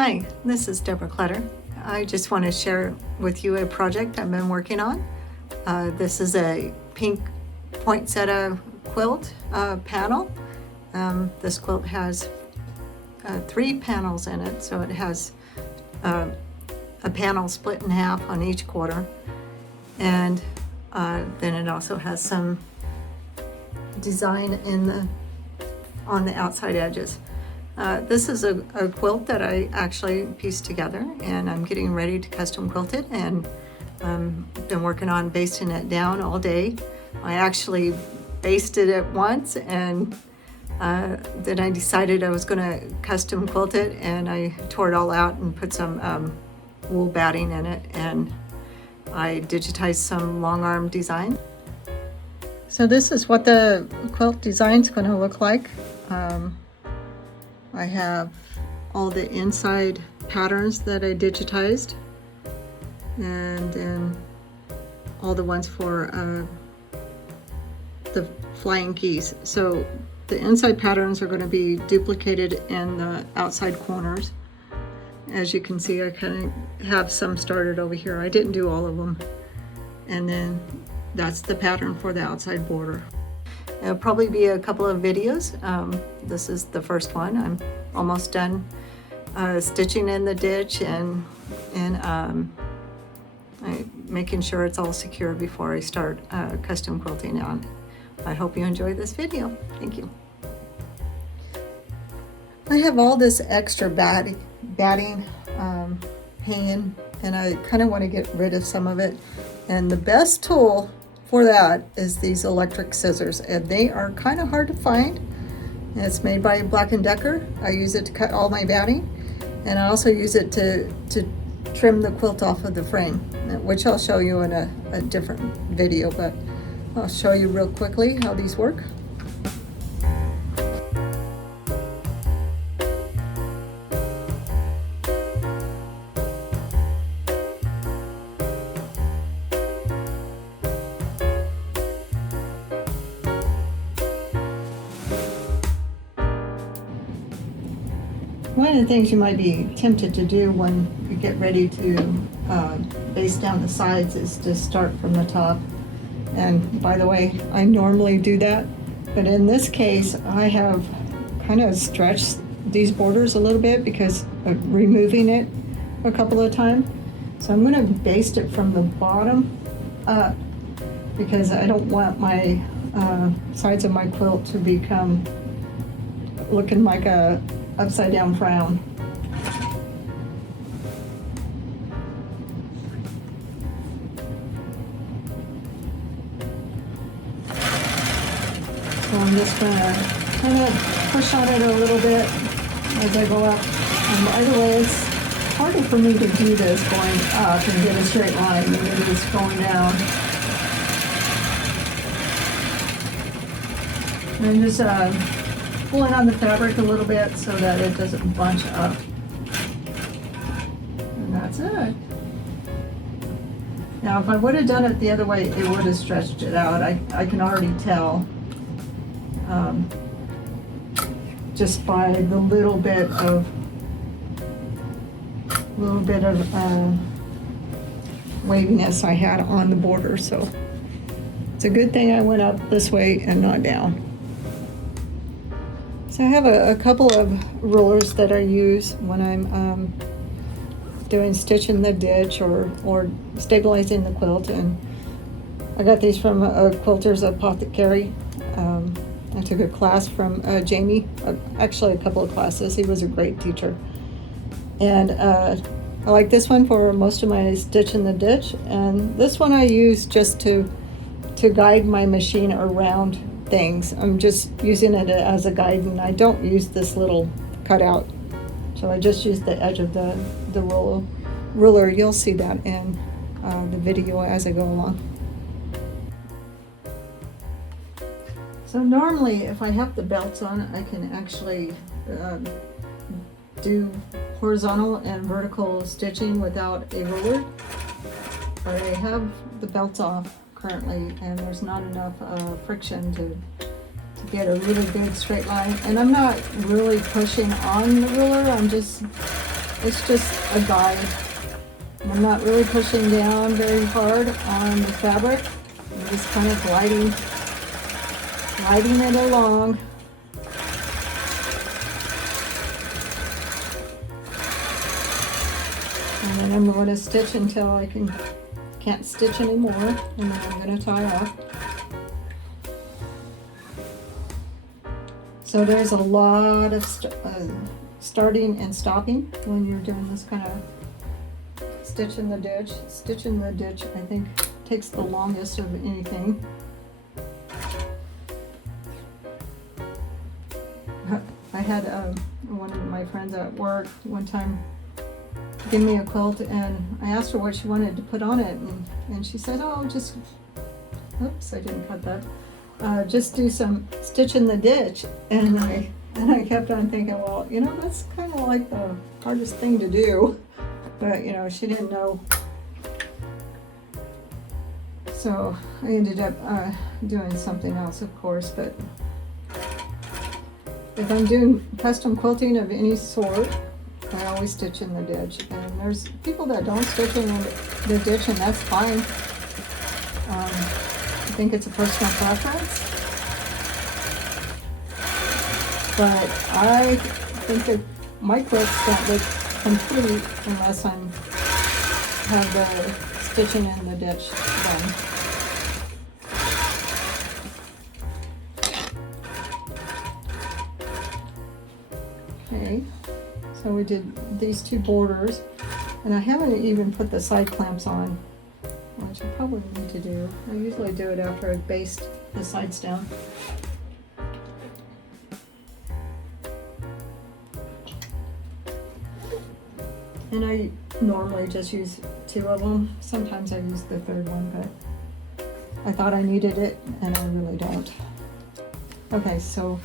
Hi, this is Deborah Clutter. I just want to share with you a project I've been working on. This is a pink poinsettia quilt panel. This quilt has 3 panels in it, so it has a panel split in half on each quarter, and then it also has some design on the outside edges. This is a quilt that I actually pieced together, and I'm getting ready to custom quilt it, and been working on basting it down all day. I actually basted it once, and then I decided I was going to custom quilt it, and I tore it all out and put some wool batting in it, and I digitized some long arm design. So this is what the quilt design is going to look like. I have all the inside patterns that I digitized, and then all the ones for the flying keys. So the inside patterns are going to be duplicated in the outside corners. As you can see, I kind of have some started over here. I didn't do all of them. And then that's the pattern for the outside border. It'll probably be a couple of videos. This is the first one. I'm almost done stitching in the ditch and making sure it's all secure before I start custom quilting on it. I hope you enjoy this video. Thank you. I have all this extra batting hanging, and I kind of want to get rid of some of it. And the best tool for that is these electric scissors, and they are kind of hard to find. And it's made by Black & Decker. I use it to cut all my batting, and I also use it to trim the quilt off of the frame, which I'll show you in a different video, but I'll show you real quickly how these work. One of the things you might be tempted to do when you get ready to baste down the sides is to start from the top. And by the way, I normally do that, but in this case I have kind of stretched these borders a little bit because of removing it a couple of times. So I'm going to baste it from the bottom up because I don't want my sides of my quilt to become looking like a upside down frown. So I'm just gonna kind of push on it a little bit as I go up. And by the way, it's harder for me to do this going up and get a straight line than it is going down. And just pulling on the fabric a little bit so that it doesn't bunch up. And that's it. Now, if I would have done it the other way, it would have stretched it out. I can already tell just by the little bit of waviness I had on the border. So it's a good thing I went up this way and not down. So I have a couple of rulers that I use when I'm doing stitching the ditch or stabilizing the quilt, and I got these from a Quilter's Apothecary. I took a class from Jamie, actually a couple of classes. He was a great teacher, and I like this one for most of my stitch in the ditch, and this one I use just to guide my machine around things. I'm just using it as a guide, and I don't use this little cutout, so I just use the edge of the ruler. You'll see that in the video as I go along. So normally if I have the belts on, I can actually do horizontal and vertical stitching without a ruler, but I have the belts off currently, and there's not enough friction to get a really good straight line. And I'm not really pushing on the ruler, I'm just it's just a guide. I'm not really pushing down very hard on the fabric. I'm just kind of gliding it along. And then I'm going to stitch until I can't stitch anymore, and then I'm going to tie off. So there's a lot of starting and stopping when you're doing this kind of stitch in the ditch. Stitch in the ditch, I think, takes the longest of anything. I had one of my friends at work one time give me a quilt, and I asked her what she wanted to put on it, and she said, oh, just, oops, I didn't cut that. Just do some stitch in the ditch. And I kept on thinking, well, you know, that's kind of like the hardest thing to do. But, you know, she didn't know. So I ended up doing something else, of course. But if I'm doing custom quilting of any sort, I always stitch in the ditch. And there's people that don't stitch in the ditch, and that's fine. I think it's a personal preference. But I think that my quilts don't look complete unless I have the stitching in the ditch done. Okay, so we did these two borders, and I haven't even put the side clamps on, which I probably need to do. I usually do it after I've basted the sides down. And I normally just use 2 of them. Sometimes I use the third one, but I thought I needed it, and I really don't. Okay, so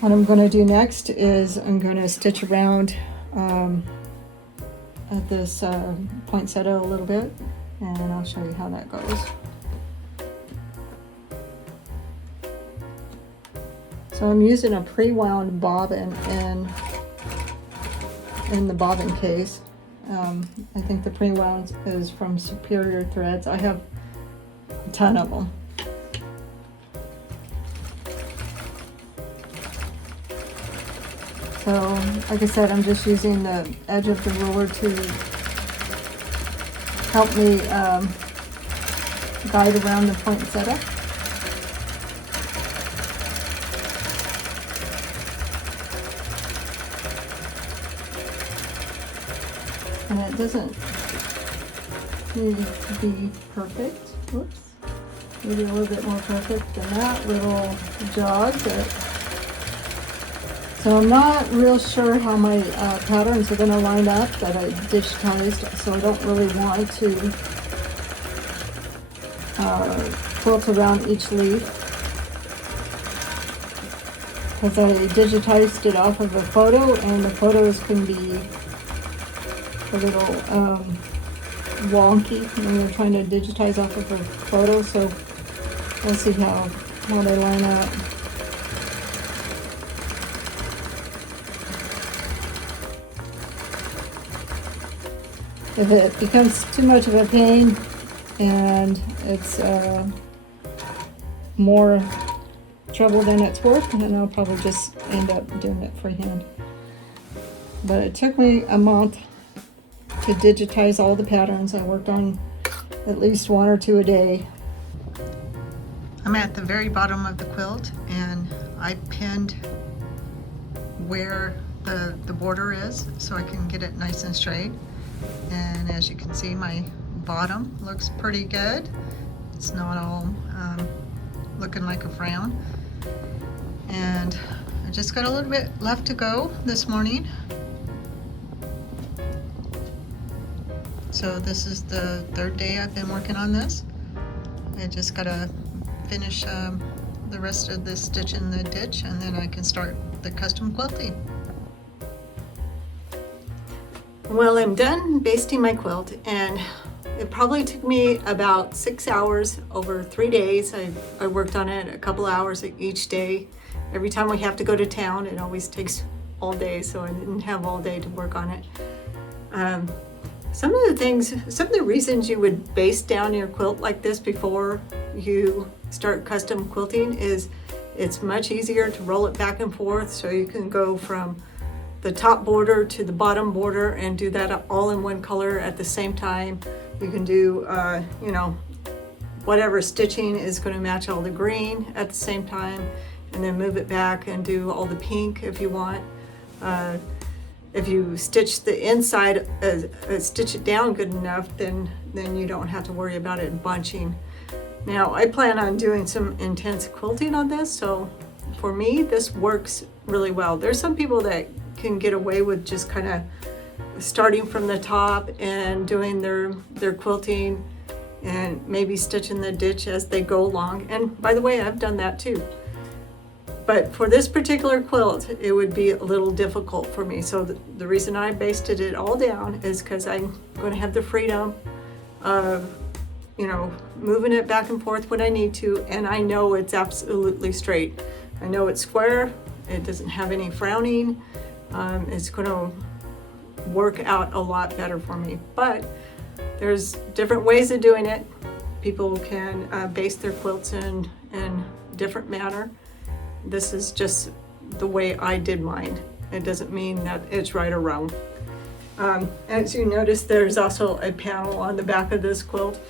what I'm going to do next is I'm going to stitch around at this poinsettia a little bit, and I'll show you how that goes. So I'm using a pre-wound bobbin in the bobbin case. I think the pre-wound is from Superior Threads. I have a ton of them. So, like I said, I'm just using the edge of the ruler to help me guide around the poinsettia. And it doesn't need to be perfect. Whoops. Maybe a little bit more perfect than that little jog. So I'm not real sure how my patterns are going to line up that I digitized, so I don't really want to quilt around each leaf, because I digitized it off of a photo, and the photos can be a little wonky when you're trying to digitize off of a photo, so we'll see how they line up. If it becomes too much of a pain and it's more trouble than it's worth, then I'll probably just end up doing it freehand. But it took me a month to digitize all the patterns. I worked on at least 1 or 2 a day. I'm at the very bottom of the quilt, and I pinned where the border is so I can get it nice and straight. And as you can see, my bottom looks pretty good. It's not all looking like a frown. And I just got a little bit left to go this morning. So this is the 3rd day I've been working on this. I just gotta finish the rest of the stitch in the ditch, and then I can start the custom quilting. Well, I'm done basting my quilt, and it probably took me about 6 hours over 3 days. I worked on it a couple hours each day. Every time we have to go to town, it always takes all day, so I didn't have all day to work on it. Some of the reasons you would baste down your quilt like this before you start custom quilting is it's much easier to roll it back and forth, so you can go from the top border to the bottom border and do that all in one color at the same time. You can do, you know, whatever stitching is going to match all the green at the same time, and then move it back and do all the pink if you want. If you stitch the inside, stitch it down good enough, then you don't have to worry about it bunching. Now, I plan on doing some intense quilting on this, so for me, this works really well. There's some people that can get away with just kind of starting from the top and doing their quilting and maybe stitching the ditch as they go along. And by the way, I've done that too. But for this particular quilt, it would be a little difficult for me. So the reason I basted it all down is because I'm going to have the freedom of, you know, moving it back and forth when I need to, and I know it's absolutely straight. I know it's square, it doesn't have any frowning. It's going to work out a lot better for me. But there's different ways of doing it. People can baste their quilts in different manner. This is just the way I did mine. It doesn't mean that it's right or wrong. As you notice, there's also a panel on the back of this quilt.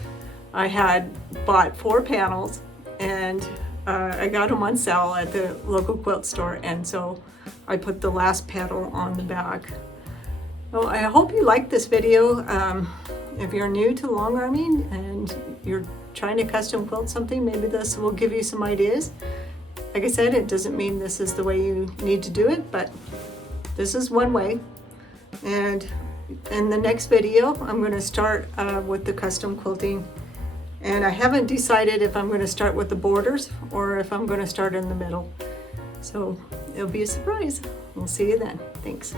I had bought 4 panels, and I got them on sale at the local quilt store, and so I put the last panel on the back. Well, I hope you liked this video. If you're new to long arming and you're trying to custom quilt something, maybe this will give you some ideas. Like I said, it doesn't mean this is the way you need to do it, but this is one way. And in the next video, I'm going to start with the custom quilting. And I haven't decided if I'm going to start with the borders or if I'm going to start in the middle. So it'll be a surprise. We'll see you then. Thanks.